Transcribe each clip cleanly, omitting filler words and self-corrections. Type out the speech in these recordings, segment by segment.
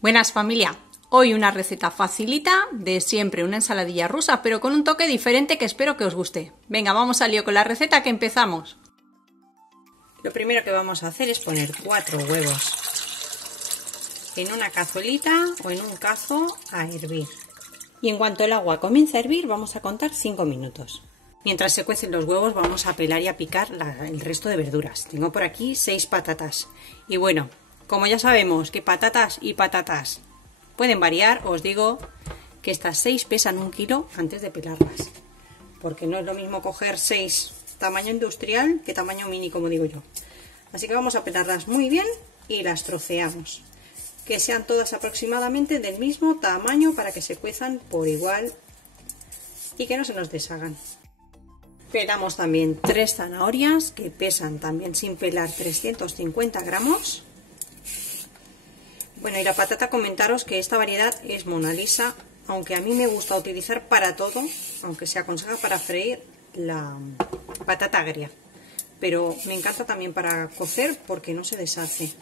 Buenas familia, hoy una receta facilita de siempre, una ensaladilla rusa, pero con un toque diferente que espero que os guste. Venga, vamos al lío con la receta que empezamos. Lo primero que vamos a hacer es poner 4 huevos en una cazuelita o en un cazo a hervir. Y en cuanto el agua comience a hervir vamos a contar 5 minutos. Mientras se cuecen los huevos vamos a pelar y a picar el resto de verduras. Tengo por aquí 6 patatas. Y bueno, como ya sabemos que patatas y patatas pueden variar, os digo que estas 6 pesan 1 kilo antes de pelarlas. Porque no es lo mismo coger 6 tamaño industrial que tamaño mini, como digo yo. Así que vamos a pelarlas muy bien y las troceamos. Que sean todas aproximadamente del mismo tamaño para que se cuezan por igual y que no se nos deshagan. Pelamos también 3 zanahorias que pesan también sin pelar 350 gramos. Bueno, y la patata, comentaros que esta variedad es Mona Lisa, aunque a mí me gusta utilizar para todo, aunque se aconseja para freír la patata agria. Pero me encanta también para cocer porque no se deshace.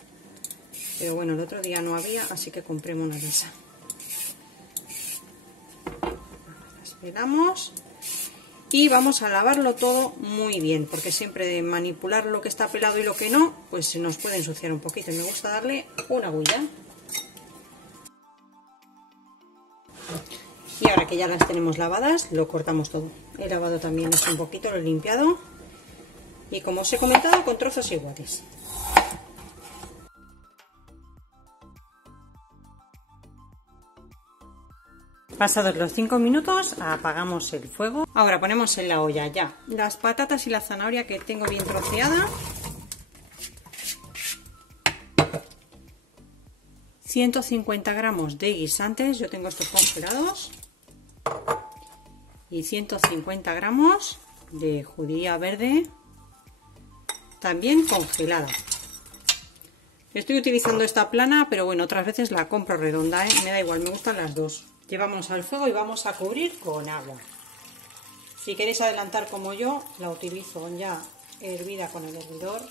Pero bueno, el otro día no había, así que compré Mona Lisa. Las pelamos y vamos a lavarlo todo muy bien, porque siempre de manipular lo que está pelado y lo que no, pues se nos puede ensuciar un poquito. Me gusta darle una agüilla. Y ahora que ya las tenemos lavadas, lo cortamos todo. He lavado también esto un poquito, lo he limpiado. Y como os he comentado, con trozos iguales. Pasados los 5 minutos, apagamos el fuego. Ahora ponemos en la olla ya las patatas y la zanahoria que tengo bien troceada. 150 gramos de guisantes, yo tengo estos congelados. Y 150 gramos de judía verde, también congelada. Estoy utilizando esta plana, pero bueno, otras veces la compro redonda, me da igual, me gustan las dos. Llevamos al fuego y vamos a cubrir con agua. Si queréis adelantar como yo, la utilizo ya hervida con el hervidor.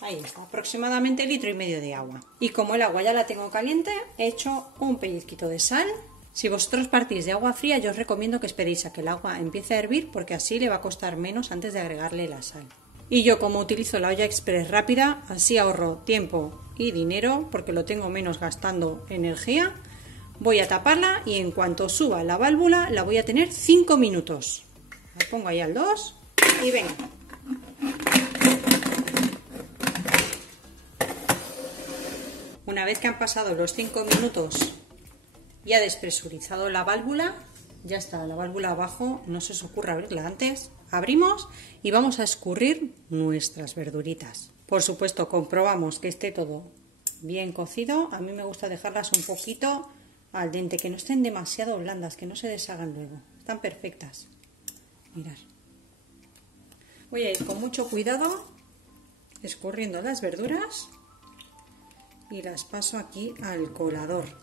Ahí está, aproximadamente 1,5 litros de agua. Y como el agua ya la tengo caliente, he hecho un pellizquito de sal. Si vosotros partís de agua fría, yo os recomiendo que esperéis a que el agua empiece a hervir, porque así le va a costar menos antes de agregarle la sal. Y yo, como utilizo la olla express rápida, así ahorro tiempo y dinero, porque lo tengo menos gastando energía. Voy a taparla y en cuanto suba la válvula la voy a tener 5 minutos. La pongo ahí al 2 y venga. Una vez que han pasado los 5 minutos y ha despresurizado la válvula, ya está la válvula abajo, no se os ocurra abrirla antes. Abrimos y vamos a escurrir nuestras verduritas. Por supuesto, comprobamos que esté todo bien cocido. A mí me gusta dejarlas un poquito al dente, que no estén demasiado blandas, que no se deshagan luego. Están perfectas. Mirad. Voy a ir con mucho cuidado escurriendo las verduras y las paso aquí al colador.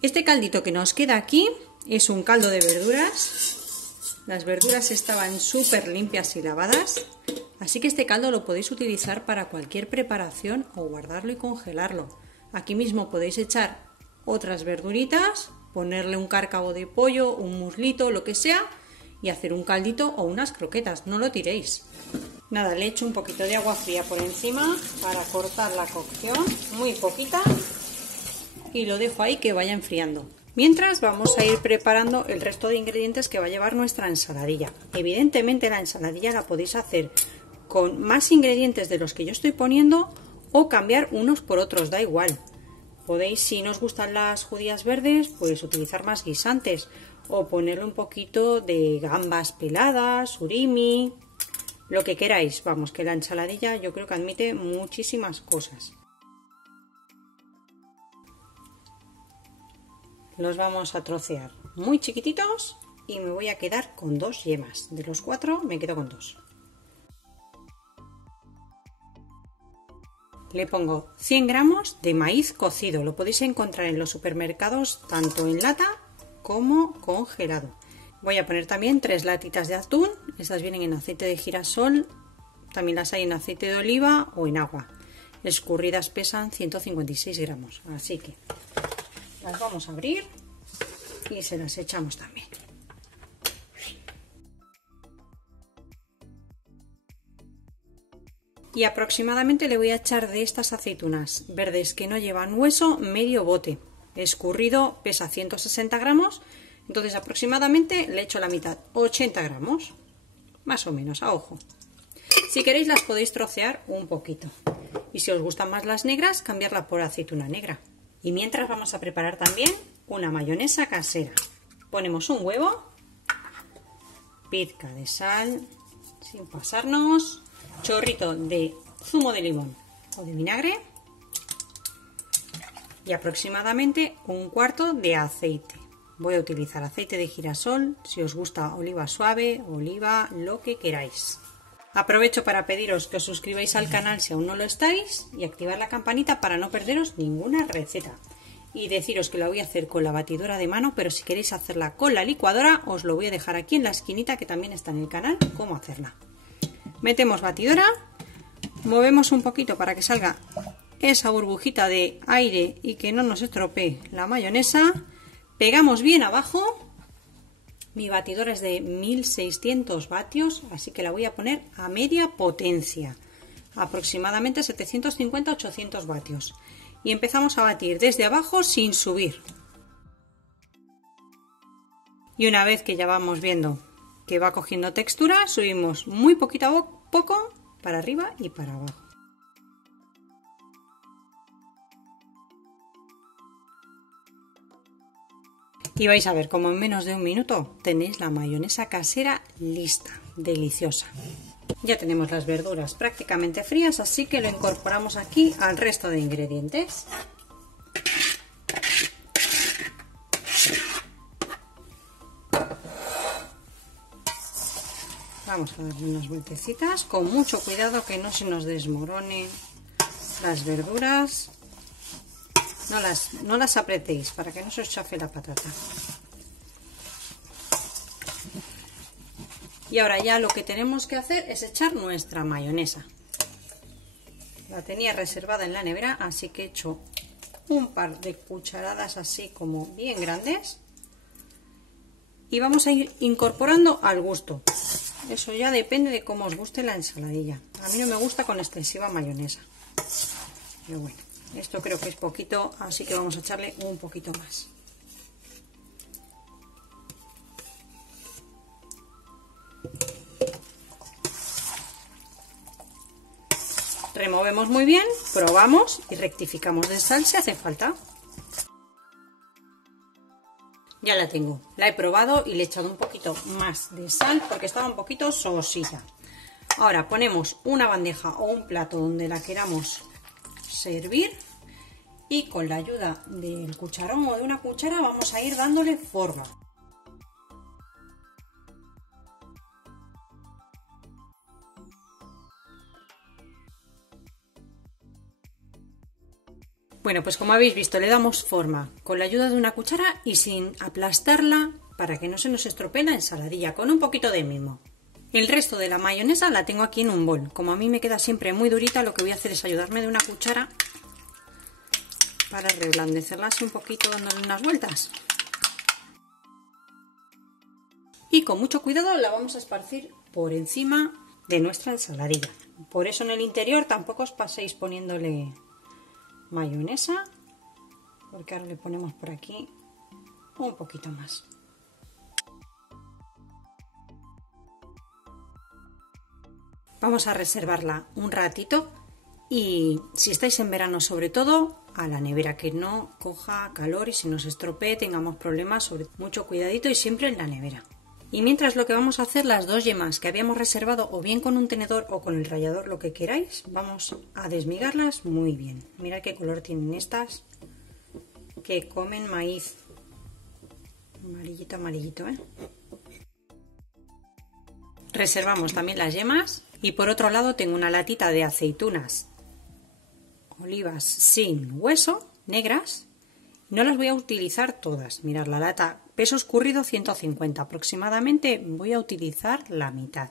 Este caldito que nos queda aquí es un caldo de verduras. Las verduras estaban súper limpias y lavadas, así que este caldo lo podéis utilizar para cualquier preparación o guardarlo y congelarlo. Aquí mismo podéis echar otras verduritas, ponerle un cárcavo de pollo, un muslito, lo que sea, y hacer un caldito o unas croquetas, no lo tiréis. Nada, le echo un poquito de agua fría por encima para cortar la cocción, muy poquita. Y lo dejo ahí que vaya enfriando. Mientras vamos a ir preparando el resto de ingredientes que va a llevar nuestra ensaladilla. Evidentemente la ensaladilla la podéis hacer con más ingredientes de los que yo estoy poniendo o cambiar unos por otros, da igual. Podéis, si no os gustan las judías verdes, pues utilizar más guisantes o ponerle un poquito de gambas peladas, surimi, lo que queráis. Vamos, que la ensaladilla yo creo que admite muchísimas cosas. Los vamos a trocear muy chiquititos y me voy a quedar con 2 yemas. De los 4 me quedo con 2. Le pongo 100 gramos de maíz cocido. Lo podéis encontrar en los supermercados tanto en lata como congelado. Voy a poner también 3 latitas de atún. Estas vienen en aceite de girasol También las hay en aceite de oliva o en agua. Escurridas pesan 156 gramos, así que las vamos a abrir y se las echamos también. Y aproximadamente le voy a echar de estas aceitunas verdes que no llevan hueso medio bote. Escurrido pesa 160 gramos, entonces aproximadamente le echo la mitad, 80 gramos, más o menos, a ojo. Si queréis las podéis trocear un poquito. Y si os gustan más las negras, cambiarla por aceituna negra. Y mientras vamos a preparar también una mayonesa casera. Ponemos un huevo, pizca de sal, sin pasarnos, chorrito de zumo de limón o de vinagre y aproximadamente un cuarto de aceite. Voy a utilizar aceite de girasol, si os gusta oliva suave, oliva, lo que queráis. Aprovecho para pediros que os suscribáis al canal si aún no lo estáis y activar la campanita para no perderos ninguna receta. Y deciros que la voy a hacer con la batidora de mano, pero si queréis hacerla con la licuadora os lo voy a dejar aquí en la esquinita que también está en el canal cómo hacerla. Metemos batidora, movemos un poquito para que salga esa burbujita de aire y que no nos estropee la mayonesa, pegamos bien abajo. Mi batidora es de 1600 vatios, así que la voy a poner a media potencia, aproximadamente 750-800 vatios. Y empezamos a batir desde abajo sin subir. Y una vez que ya vamos viendo que va cogiendo textura, subimos muy poquito a poco para arriba y para abajo. Y vais a ver cómo en menos de un minuto tenéis la mayonesa casera lista, deliciosa. Ya tenemos las verduras prácticamente frías, así que lo incorporamos aquí al resto de ingredientes. Vamos a darle unas vueltecitas, con mucho cuidado que no se nos desmoronen las verduras. No las apretéis para que no se os chafe la patata. Y ahora ya lo que tenemos que hacer es echar nuestra mayonesa. La tenía reservada en la nevera, así que he hecho un par de cucharadas así como bien grandes. Y vamos a ir incorporando al gusto. Eso ya depende de cómo os guste la ensaladilla. A mí no me gusta con excesiva mayonesa. Pero bueno, esto creo que es poquito, así que vamos a echarle un poquito más. Removemos muy bien, probamos y rectificamos de sal si hace falta. Ya la tengo, la he probado y le he echado un poquito más de sal porque estaba un poquito sosita. Ahora ponemos una bandeja o un plato donde la queramos servir y con la ayuda del cucharón o de una cuchara vamos a ir dándole forma. Bueno, pues como habéis visto, le damos forma con la ayuda de una cuchara y sin aplastarla para que no se nos estropee la ensaladilla, con un poquito de mimo. El resto de la mayonesa la tengo aquí en un bol. Como a mí me queda siempre muy durita, lo que voy a hacer es ayudarme de una cuchara para reblandecerla así un poquito dándole unas vueltas. Y con mucho cuidado la vamos a esparcir por encima de nuestra ensaladilla. Por eso en el interior tampoco os paséis poniéndole mayonesa, porque ahora le ponemos por aquí un poquito más. Vamos a reservarla un ratito y si estáis en verano sobre todo a la nevera, que no coja calor y si nos estropee tengamos problemas, sobre mucho cuidadito y siempre en la nevera. Y mientras lo que vamos a hacer, las dos yemas que habíamos reservado o bien con un tenedor o con el rallador, lo que queráis, vamos a desmigarlas muy bien. Mirad qué color tienen estas, que comen maíz. Amarillito, amarillito, ¿eh? Reservamos también las yemas y por otro lado tengo una latita de aceitunas, olivas sin hueso, negras. No las voy a utilizar todas. Mirad la lata, peso escurrido 150 aproximadamente, voy a utilizar la mitad.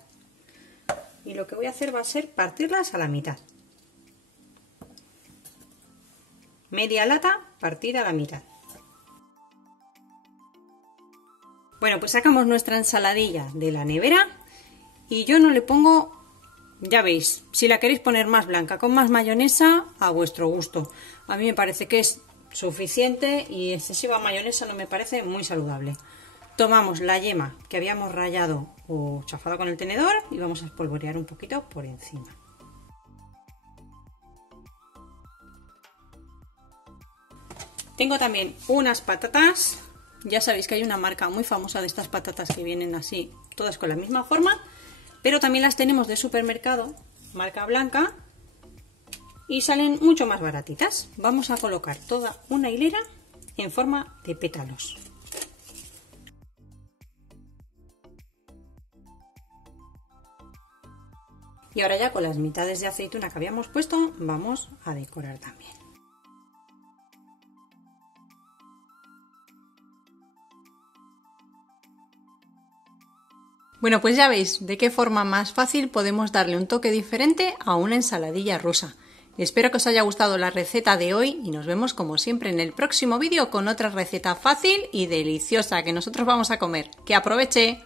y lo que voy a hacer va a ser partirlas a la mitad. Media lata partida a la mitad. Bueno, pues sacamos nuestra ensaladilla de la nevera y yo no le pongo, ya veis, si la queréis poner más blanca, con más mayonesa, a vuestro gusto. A mí me parece que es suficiente y excesiva mayonesa no me parece muy saludable. Tomamos la yema que habíamos rallado o chafado con el tenedor y vamos a espolvorear un poquito por encima. Tengo también unas patatas. Ya sabéis que hay una marca muy famosa de estas patatas que vienen así, todas con la misma forma, pero también las tenemos de supermercado, marca blanca, y salen mucho más baratitas. Vamos a colocar toda una hilera en forma de pétalos. Y ahora ya con las mitades de aceituna que habíamos puesto, vamos a decorar también. Bueno, pues ya veis de qué forma más fácil podemos darle un toque diferente a una ensaladilla rusa. Espero que os haya gustado la receta de hoy y nos vemos como siempre en el próximo vídeo con otra receta fácil y deliciosa que nosotros vamos a comer. ¡Que aproveche!